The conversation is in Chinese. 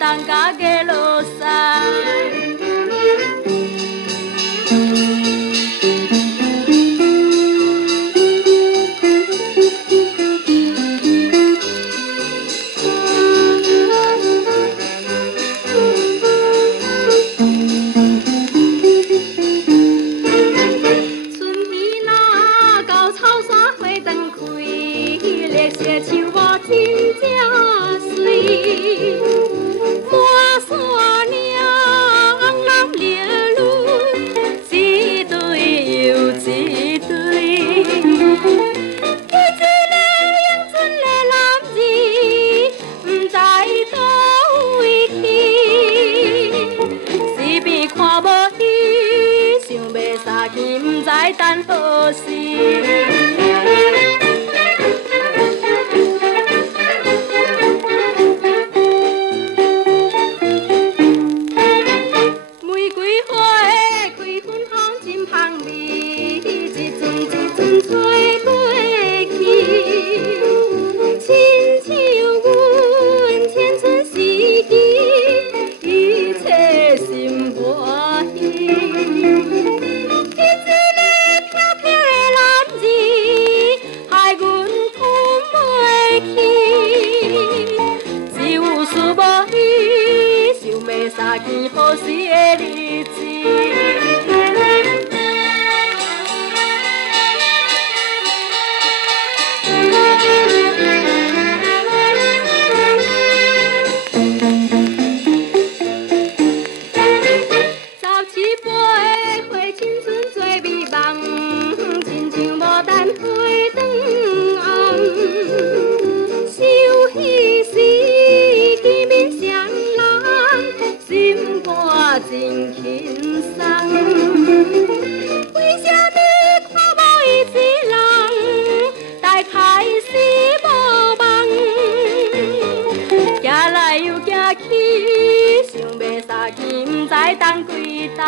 当家嘅落山。春天那高草山花灯开，绿色树木真正水。满山岭红蓝绿绿，一对又一对。彼一个永春的男儿，不知倒位去。四边看无伊，想要相见，不知等何时。吹过去，亲像阮青春时期，一切心欢喜。彼一个飘飘的男儿，害阮困袂去。只有思无伊，想要相见何时的日子。真轻松，为什么看无伊一人，大开始无梦，行来又行去，想要相见，不知等几冬。